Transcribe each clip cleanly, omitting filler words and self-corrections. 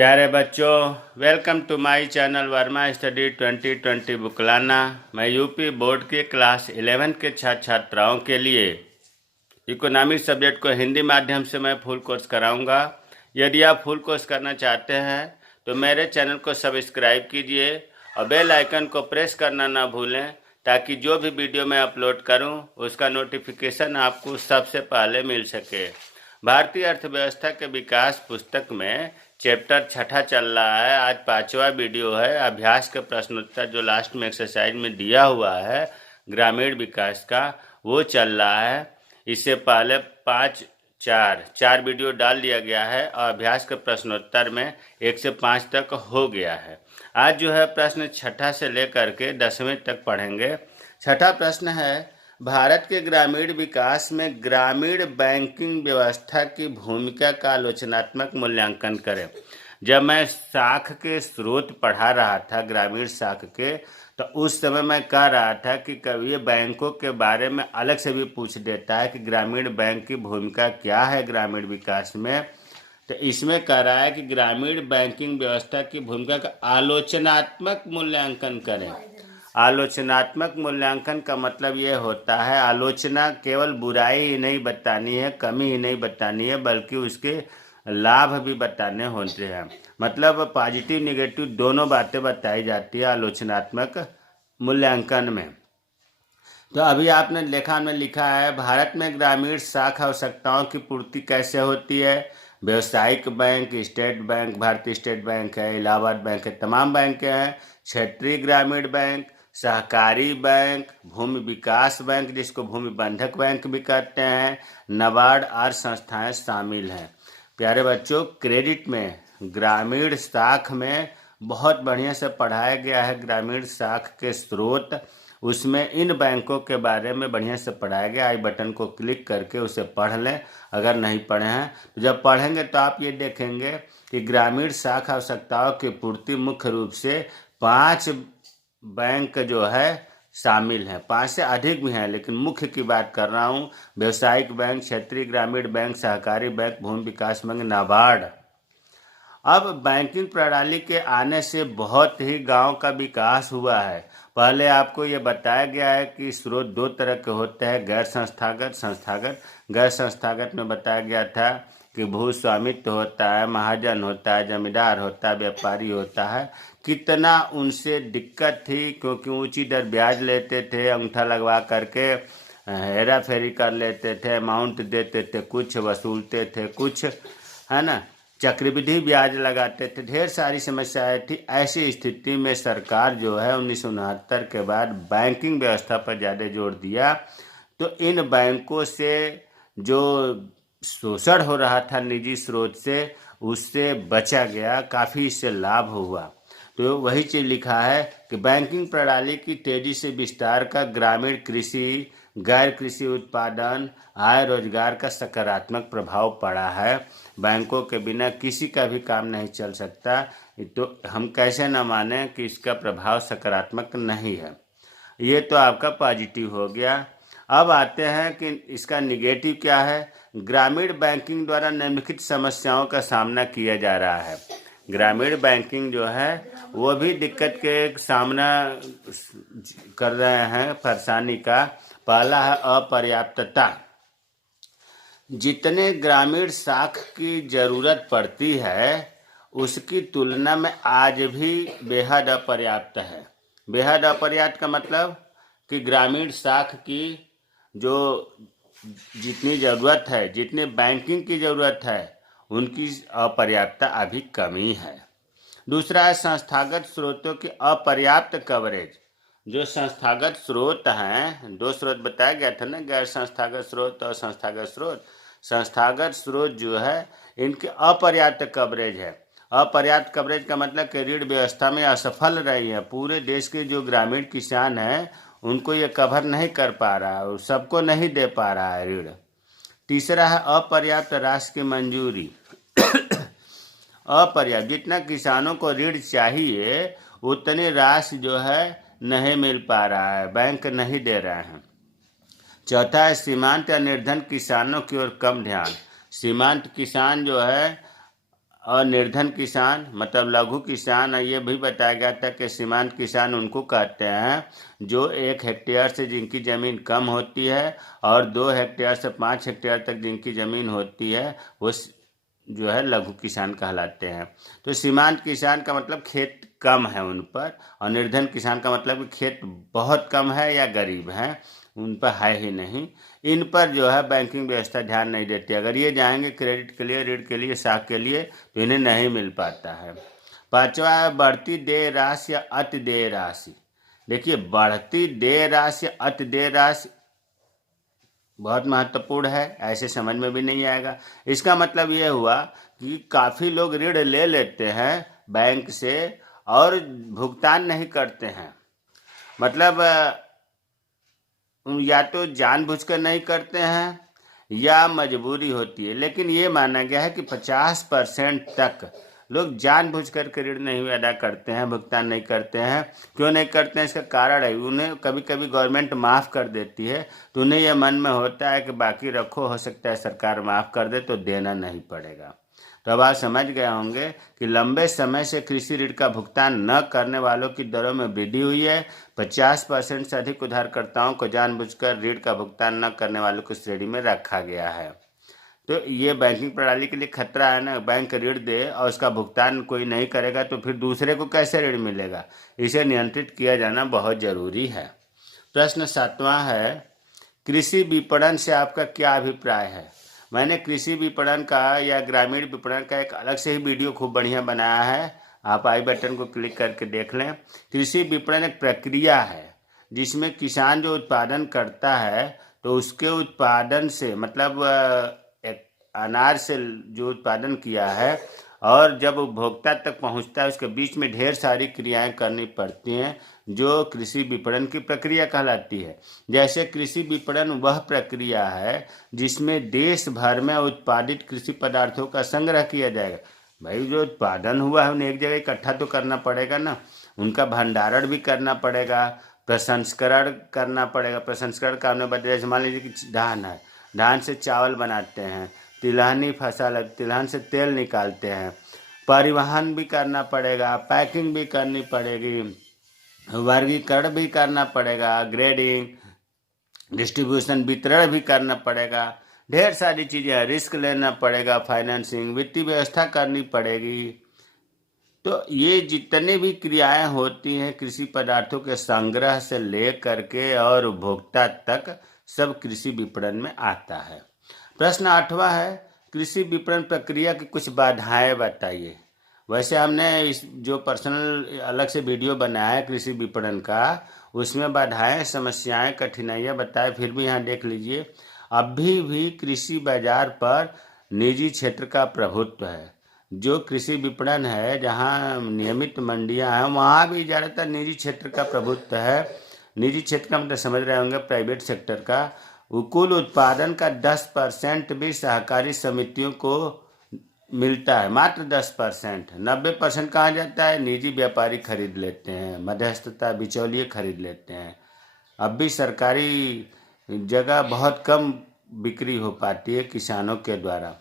प्यारे बच्चों, welcome to my channel Verma study 2020 बुकलाना। मैं यूपी बोर्ड के क्लास 11 के छात्र छात्राओं के लिए इकोनॉमिक सब्जेक्ट को हिंदी माध्यम से मैं फुल कोर्स कराऊंगा। यदि आप फुल कोर्स करना चाहते हैं तो मेरे चैनल को सब्सक्राइब कीजिए और बेल आइकन को प्रेस करना ना भूलें, ताकि जो भी वीडियो मैं अपलोड करूं उसका नोटिफिकेशन आपको सबसे पहले मिल सके। भारतीय अर्थव्यवस्था के विकास पुस्तक में चैप्टर 6 चल रहा है। आज 5वां वीडियो है। अभ्यास के प्रश्नोत्तर जो लास्ट में एक्सरसाइज में दिया हुआ है ग्रामीण विकास का, वो चल रहा है। इससे पहले 4 वीडियो डाल दिया गया है और अभ्यास के प्रश्नोत्तर में 1 से 5 तक हो गया है। आज जो है प्रश्न 6 से लेकर के 10वें तक पढ़ेंगे। 6 प्रश्न है, भारत के ग्रामीण विकास में ग्रामीण बैंकिंग व्यवस्था की भूमिका का आलोचनात्मक मूल्यांकन करें। जब मैं शाख के स्रोत पढ़ा रहा था ग्रामीण शाख के, तो उस समय मैं कह रहा था कि कभी ये बैंकों के बारे में अलग से भी पूछ देता है कि ग्रामीण बैंक की भूमिका क्या है ग्रामीण विकास में। तो इसमें कह रहा है कि ग्रामीण बैंकिंग व्यवस्था की भूमिका का आलोचनात्मक मूल्यांकन करें। आलोचनात्मक मूल्यांकन का मतलब ये होता है, आलोचना केवल बुराई ही नहीं बतानी है, कमी ही नहीं बतानी है, बल्कि उसके लाभ भी बताने होते हैं। मतलब पॉजिटिव निगेटिव दोनों बातें बताई जाती है आलोचनात्मक मूल्यांकन में। तो अभी आपने लेखा में लिखा है, भारत में ग्रामीण शाखा आवश्यकताओं की पूर्ति कैसे होती है। व्यावसायिक बैंक, स्टेट बैंक, भारतीय स्टेट बैंक है, इलाहाबाद बैंक है, तमाम बैंक हैं। क्षेत्रीय ग्रामीण बैंक, सहकारी बैंक, भूमि विकास बैंक जिसको भूमि बंधक बैंक भी कहते हैं, नाबार्ड और संस्थाएं शामिल हैं। प्यारे बच्चों, क्रेडिट में ग्रामीण शाख में बहुत बढ़िया से पढ़ाया गया है। ग्रामीण शाख के स्रोत, उसमें इन बैंकों के बारे में बढ़िया से पढ़ाया गया। आई बटन को क्लिक करके उसे पढ़ लें अगर नहीं पढ़े हैं। तो जब पढ़ेंगे तो आप ये देखेंगे कि ग्रामीण शाखा आवश्यकताओं की पूर्ति मुख्य रूप से 5 बैंक जो है शामिल हैं। 5 से अधिक भी हैं, लेकिन मुख्य की बात कर रहा हूँ। व्यावसायिक बैंक, क्षेत्रीय ग्रामीण बैंक, सहकारी बैंक, भूमि विकास बैंक, नाबार्ड। अब बैंकिंग प्रणाली के आने से बहुत ही गांव का विकास हुआ है। पहले आपको ये बताया गया है कि स्रोत 2 तरह के होते हैं, गैर संस्थागत, संस्थागत। गैर संस्थागत में बताया गया था कि भू स्वामित्व होता है, महाजन होता है, जमींदार होता है, व्यापारी होता है। कितना उनसे दिक्कत थी, क्योंकि ऊंची दर ब्याज लेते थे, अंगूठा लगवा करके हेरा फेरी कर लेते थे, अमाउंट देते थे, कुछ वसूलते थे, कुछ, है ना, चक्रवृद्धि ब्याज लगाते थे। ढेर सारी समस्याएं थी। ऐसी स्थिति में सरकार जो है 1969 के बाद बैंकिंग व्यवस्था पर ज़्यादा जोर दिया। तो इन बैंकों से जो शोषण हो रहा था निजी स्रोत से, उससे बचा गया, काफ़ी इससे लाभ हुआ। तो वही चीज़ लिखा है कि बैंकिंग प्रणाली की तेजी से विस्तार का ग्रामीण कृषि, गैर कृषि उत्पादन, आय रोजगार का सकारात्मक प्रभाव पड़ा है। बैंकों के बिना किसी का भी काम नहीं चल सकता। तो हम कैसे न माने कि इसका प्रभाव सकारात्मक नहीं है। ये तो आपका पॉजिटिव हो गया। अब आते हैं कि इसका निगेटिव क्या है। ग्रामीण बैंकिंग द्वारा निम्नलिखित समस्याओं का सामना किया जा रहा है। ग्रामीण बैंकिंग जो है वो भी दिक्कत के सामना कर रहे हैं, परेशानी का। पहला है अपर्याप्तता। जितने ग्रामीण शाख की जरूरत पड़ती है उसकी तुलना में आज भी बेहद अपर्याप्त है। बेहद अपर्याप्त का मतलब कि ग्रामीण शाख की जो जितनी ज़रूरत है, जितनी बैंकिंग की ज़रूरत है, उनकी अपर्याप्तता अभी कमी है। दूसरा है संस्थागत स्रोतों की अपर्याप्त कवरेज। जो संस्थागत स्रोत हैं, 2 स्रोत बताया गया था ना, गैर संस्थागत स्रोत और संस्थागत स्रोत। संस्थागत स्रोत जो है इनकी अपर्याप्त कवरेज है। अपर्याप्त कवरेज का मतलब कि ऋण व्यवस्था में असफल रही है। पूरे देश के जो ग्रामीण किसान हैं उनको ये कवर नहीं कर पा रहा है, सबको नहीं दे पा रहा है ऋण। तीसरा है अपर्याप्त राशि की मंजूरी। अपर्याप्त, जितना किसानों को ऋण चाहिए उतनी राशि जो है नहीं मिल पा रहा है, बैंक नहीं दे रहे हैं। चौथा है सीमांत या निर्धन किसानों की ओर कम ध्यान। सीमांत किसान जो है और निर्धन किसान मतलब लघु किसान, ये भी बताया गया था कि सीमांत किसान उनको कहते हैं जो 1 हेक्टेयर से जिनकी ज़मीन कम होती है और 2 हेक्टेयर से 5 हेक्टेयर तक जिनकी ज़मीन होती है वो जो है लघु किसान कहलाते हैं। तो सीमांत किसान का मतलब खेत कम है उन पर, और निर्धन किसान का मतलब कि खेत बहुत कम है या गरीब हैं, उन पर है ही नहीं। इन पर जो है बैंकिंग व्यवस्था ध्यान नहीं देती। अगर ये जाएंगे क्रेडिट के लिए, ऋण के लिए, साख के लिए, तो इन्हें नहीं मिल पाता है। पांचवा है बढ़ती देय राशि या अति देय राशि। देखिए, बढ़ती देय राशि या अति देय राशि बहुत महत्वपूर्ण है, ऐसे समझ में भी नहीं आएगा। इसका मतलब ये हुआ कि काफ़ी लोग ऋण ले लेते हैं बैंक से और भुगतान नहीं करते हैं। मतलब या तो जानबूझकर नहीं करते हैं या मजबूरी होती है, लेकिन ये माना गया है कि 50% तक लोग जानबूझकर के ऋण नहीं अदा करते हैं, भुगतान नहीं करते हैं। क्यों नहीं करते हैं? इसका कारण है उन्हें कभी कभी गवर्नमेंट माफ़ कर देती है, तो उन्हें यह मन में होता है कि बाकी रखो, हो सकता है सरकार माफ़ कर दे तो देना नहीं पड़ेगा। तो अब आप समझ गए होंगे कि लंबे समय से कृषि ऋण का भुगतान न करने वालों की दरों में वृद्धि हुई है। 50% से अधिक उधारकर्ताओं को जानबूझकर ऋण का भुगतान न करने वालों की श्रेणी में रखा गया है। तो ये बैंकिंग प्रणाली के लिए खतरा है ना। बैंक ऋण दे और उसका भुगतान कोई नहीं करेगा तो फिर दूसरे को कैसे ऋण मिलेगा? इसे नियंत्रित किया जाना बहुत जरूरी है। प्रश्न 7वां है, कृषि विपणन से आपका क्या अभिप्राय है? मैंने कृषि विपणन का या ग्रामीण विपणन का एक अलग से ही वीडियो खूब बढ़िया बनाया है, आप आई बटन को क्लिक करके देख लें। कृषि विपणन एक प्रक्रिया है जिसमें किसान जो उत्पादन करता है तो उसके उत्पादन से मतलब एक अनाज से जो उत्पादन किया है और जब उपभोक्ता तक पहुंचता है उसके बीच में ढेर सारी क्रियाएं करनी पड़ती हैं जो कृषि विपणन की प्रक्रिया कहलाती है। जैसे कृषि विपणन वह प्रक्रिया है जिसमें देश भर में उत्पादित कृषि पदार्थों का संग्रह किया जाएगा। भाई, जो उत्पादन हुआ है उन्हें एक जगह इकट्ठा तो करना पड़ेगा ना, उनका भंडारण भी करना पड़ेगा, प्रसंस्करण करना पड़ेगा। प्रसंस्करण का हमने बताया, जैसे मान लीजिए कि धान है, धान से चावल बनाते हैं, तिलहनी फसल है, तिलहन से तेल निकालते हैं, परिवहन भी करना पड़ेगा, पैकिंग भी करनी पड़ेगी, वर्गीकरण भी करना पड़ेगा, ग्रेडिंग, डिस्ट्रीब्यूशन, वितरण भी करना पड़ेगा, ढेर सारी चीज़ें हैं, रिस्क लेना पड़ेगा, फाइनेंसिंग, वित्तीय व्यवस्था करनी पड़ेगी। तो ये जितनी भी क्रियाएं होती हैं कृषि पदार्थों के संग्रह से ले करके और उपभोक्ता तक, सब कृषि विपणन में आता है। प्रश्न 8वां है, कृषि विपणन प्रक्रिया की कुछ बाधाएं बताइए। वैसे हमने इस जो पर्सनल अलग से वीडियो बनाया है कृषि विपणन का, उसमें बाधाएं, समस्याएं, कठिनाइयां बताए, फिर भी यहाँ देख लीजिए। अभी भी कृषि बाजार पर निजी क्षेत्र का प्रभुत्व है। जो कृषि विपणन है, जहाँ नियमित मंडियां हैं, वहाँ भी ज़्यादातर निजी क्षेत्र का प्रभुत्व है। निजी क्षेत्र का मतलब समझ रहे होंगे प्राइवेट सेक्टर का। कुल उत्पादन का 10% भी सहकारी समितियों को मिलता है, मात्र 10%। 90% कहाँ जाता है? निजी व्यापारी खरीद लेते हैं, मध्यस्थता बिचौलिए खरीद लेते हैं। अब भी सरकारी जगह बहुत कम बिक्री हो पाती है किसानों के द्वारा।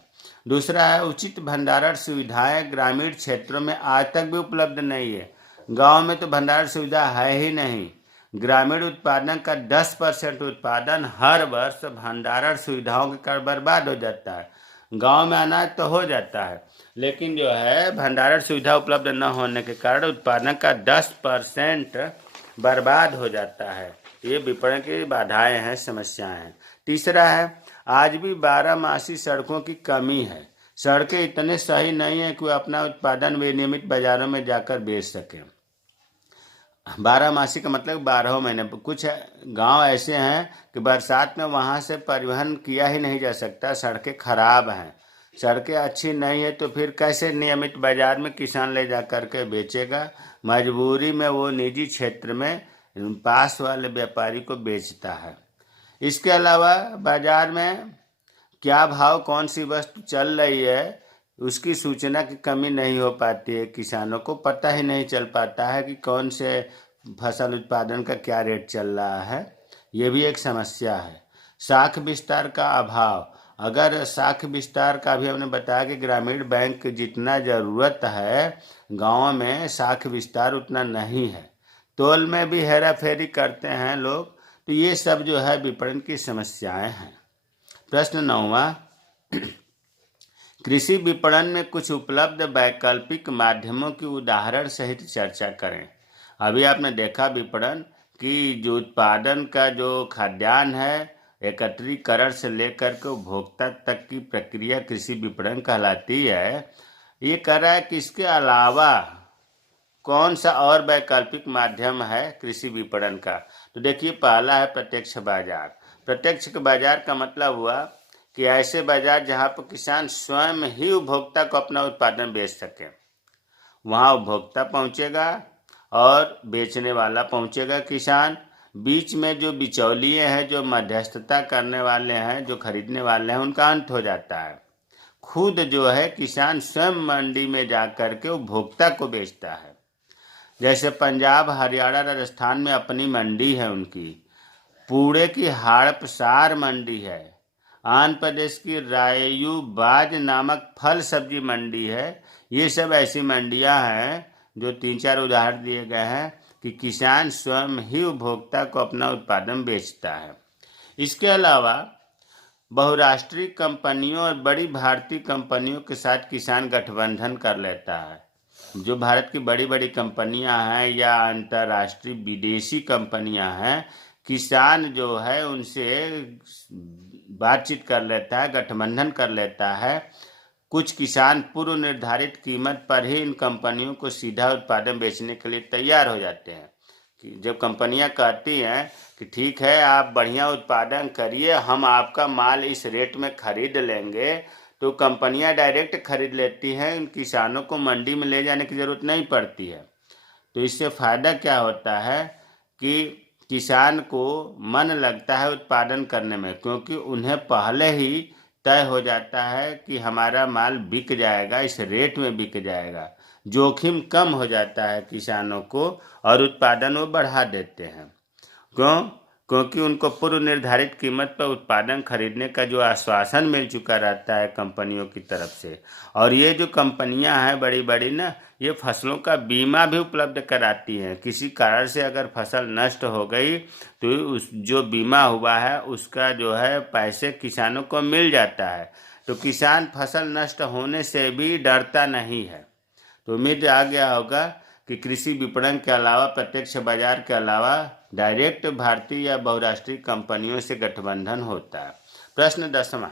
दूसरा है, उचित भंडारण सुविधाएं ग्रामीण क्षेत्रों में आज तक भी उपलब्ध नहीं है। गांव में तो भंडारण सुविधा है ही नहीं। ग्रामीण उत्पादन का 10% उत्पादन हर वर्ष भंडारण सुविधाओं के कारण बर्बाद हो जाता है। गांव में अनाज तो हो जाता है, लेकिन जो है भंडारण सुविधा उपलब्ध न होने के कारण उत्पादन का 10% बर्बाद हो जाता है। ये विपणन की बाधाएं हैं, समस्याएं हैं। तीसरा है, आज भी 12मासी सड़कों की कमी है। सड़कें इतने सही नहीं है कि वे अपना उत्पादन विनियमित बाजारों में जाकर बेच सकें। 12मासी का मतलब 12 महीने। कुछ गांव ऐसे हैं कि बरसात में वहां से परिवहन किया ही नहीं जा सकता, सड़कें खराब हैं। सड़कें अच्छी नहीं है तो फिर कैसे नियमित बाजार में किसान ले जा करके बेचेगा? मजबूरी में वो निजी क्षेत्र में पास वाले व्यापारी को बेचता है। इसके अलावा बाजार में क्या भाव कौन सी वस्तु चल रही है उसकी सूचना की कमी नहीं हो पाती है। किसानों को पता ही नहीं चल पाता है कि कौन से फसल उत्पादन का क्या रेट चल रहा है। ये भी एक समस्या है। साख विस्तार का अभाव। अगर शाखा विस्तार का भी हमने बताया कि ग्रामीण बैंक जितना ज़रूरत है गाँव में शाखा विस्तार उतना नहीं है, तोल में भी हेरा फेरी करते हैं लोग। तो ये सब जो है विपणन की समस्याएं हैं। प्रश्न 9वां, कृषि विपणन में कुछ उपलब्ध वैकल्पिक माध्यमों की उदाहरण सहित चर्चा करें। अभी आपने देखा विपणन कि जो उत्पादन का जो खाद्यान्न है एकत्रीकरण से लेकर के उपभोक्ता तक की प्रक्रिया कृषि विपणन कहलाती है। ये कह रहा है कि इसके अलावा कौन सा और वैकल्पिक माध्यम है कृषि विपणन का। तो देखिए, पहला है प्रत्यक्ष बाजार। प्रत्यक्ष बाजार का मतलब हुआ कि ऐसे बाजार जहां पर किसान स्वयं ही उपभोक्ता को अपना उत्पादन बेच सके। वहां उपभोक्ता पहुंचेगा और बेचने वाला पहुंचेगा किसान। बीच में जो बिचौलिए हैं, जो मध्यस्थता करने वाले हैं, जो खरीदने वाले हैं, उनका अंत हो जाता है। खुद जो है किसान स्वयं मंडी में जा कर के उपभोक्ता को बेचता है। जैसे पंजाब, हरियाणा, राजस्थान में अपनी मंडी है उनकी। पुणे की हाड़पसार मंडी है। आंध्र प्रदेश की रायुबाज नामक फल सब्जी मंडी है। ये सब ऐसी मंडियां हैं जो 3-4 उदाहरण दिए गए हैं कि किसान स्वयं ही उपभोक्ता को अपना उत्पादन बेचता है। इसके अलावा बहुराष्ट्रीय कंपनियों और बड़ी भारतीय कंपनियों के साथ किसान गठबंधन कर लेता है। जो भारत की बड़ी बड़ी कंपनियां हैं या अंतर्राष्ट्रीय विदेशी कंपनियां हैं, किसान जो है उनसे बातचीत कर लेता है, गठबंधन कर लेता है। कुछ किसान पूर्व निर्धारित कीमत पर ही इन कंपनियों को सीधा उत्पादन बेचने के लिए तैयार हो जाते हैं। कि जब कंपनियां कहती हैं कि ठीक है, आप बढ़िया उत्पादन करिए, हम आपका माल इस रेट में खरीद लेंगे, तो कंपनियां डायरेक्ट खरीद लेती हैं। इन किसानों को मंडी में ले जाने की ज़रूरत नहीं पड़ती है। तो इससे फ़ायदा क्या होता है कि किसान को मन लगता है उत्पादन करने में, क्योंकि उन्हें पहले ही तय हो जाता है कि हमारा माल बिक जाएगा, इस रेट में बिक जाएगा। जोखिम कम हो जाता है किसानों को और उत्पादन वो बढ़ा देते हैं। क्यों? क्योंकि उनको पूर्व निर्धारित कीमत पर उत्पादन खरीदने का जो आश्वासन मिल चुका रहता है कंपनियों की तरफ से। और ये जो कंपनियां हैं बड़ी बड़ी ना, ये फसलों का बीमा भी उपलब्ध कराती हैं। किसी कारण से अगर फसल नष्ट हो गई तो उस जो बीमा हुआ है उसका जो है पैसे किसानों को मिल जाता है। तो किसान फसल नष्ट होने से भी डरता नहीं है। तो उम्मीद आ गया होगा कि कृषि विपणन के अलावा, प्रत्यक्ष बाजार के अलावा डायरेक्ट भारतीय या बहुराष्ट्रीय कंपनियों से गठबंधन होता है। प्रश्न 10वां,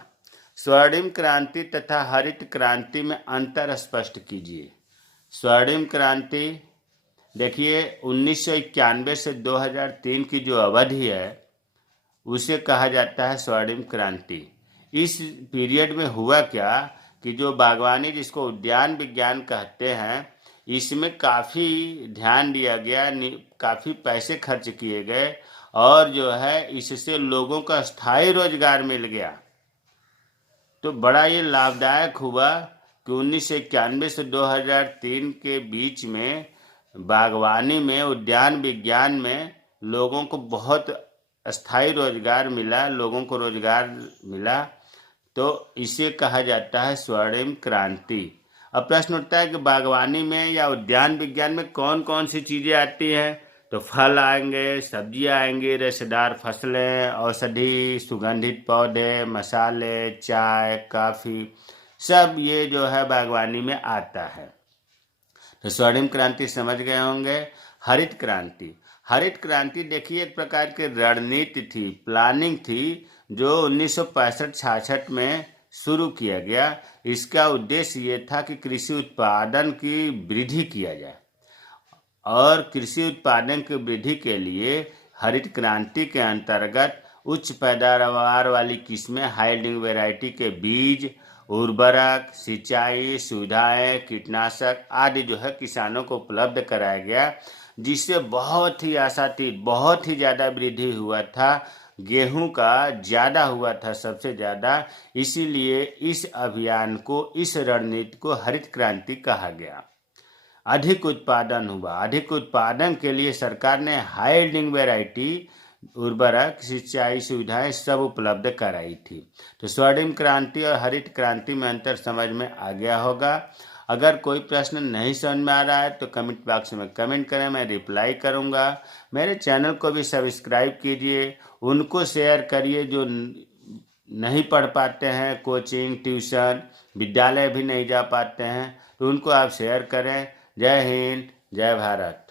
स्वर्णिम क्रांति तथा हरित क्रांति में अंतर स्पष्ट कीजिए। स्वर्णिम क्रांति देखिए 1991 से 2003 की जो अवधि है उसे कहा जाता है स्वर्णिम क्रांति। इस पीरियड में हुआ क्या कि जो बागवानी, जिसको उद्यान विज्ञान कहते हैं, इसमें काफ़ी ध्यान दिया गया, काफ़ी पैसे खर्च किए गए और जो है इससे लोगों का स्थायी रोजगार मिल गया। तो बड़ा ये लाभदायक हुआ कि 1991 से 2003 के बीच में बागवानी में, उद्यान विज्ञान में लोगों को बहुत स्थायी रोजगार मिला, लोगों को रोजगार मिला। तो इसे कहा जाता है स्वर्णिम क्रांति। अब प्रश्न उठता है कि बागवानी में या उद्यान विज्ञान में कौन कौन सी चीज़ें आती हैं। तो फल आएंगे, सब्जियां आएंगी, रेशेदार फसलें, औषधि, सुगंधित पौधे, मसाले, चाय, कॉफ़ी, सब ये जो है बागवानी में आता है। तो स्वर्णिम क्रांति समझ गए होंगे। हरित क्रांति, हरित क्रांति देखिए एक प्रकार की रणनीति थी, प्लानिंग थी, जो 1965-66 में शुरू किया गया। इसका उद्देश्य ये था कि कृषि उत्पादन की वृद्धि किया जाए और कृषि उत्पादन की वृद्धि के लिए हरित क्रांति के अंतर्गत उच्च पैदावार वाली किस्में, हाई यील्डिंग वैरायटी के बीज, उर्वरक, सिंचाई सुविधाएं, कीटनाशक आदि जो है किसानों को उपलब्ध कराया गया, जिससे बहुत ही आशातीत, बहुत ही ज़्यादा वृद्धि हुआ था। गेहूं का ज़्यादा हुआ था, सबसे ज़्यादा। इसीलिए इस अभियान को, इस रणनीति को हरित क्रांति कहा गया। अधिक उत्पादन हुआ। अधिक उत्पादन के लिए सरकार ने हाई यील्डिंग वैरायटी, उर्वरक, सिंचाई सुविधाएं सब उपलब्ध कराई थी। तो स्वर्णिम क्रांति और हरित क्रांति में अंतर समझ में आ गया होगा। अगर कोई प्रश्न नहीं समझ में आ रहा है तो कमेंट बॉक्स में कमेंट करें, मैं रिप्लाई करूंगा। मेरे चैनल को भी सब्सक्राइब कीजिए, उनको शेयर करिए जो नहीं पढ़ पाते हैं, कोचिंग ट्यूशन विद्यालय भी नहीं जा पाते हैं, तो उनको आप शेयर करें। जय हिंद, जय भारत।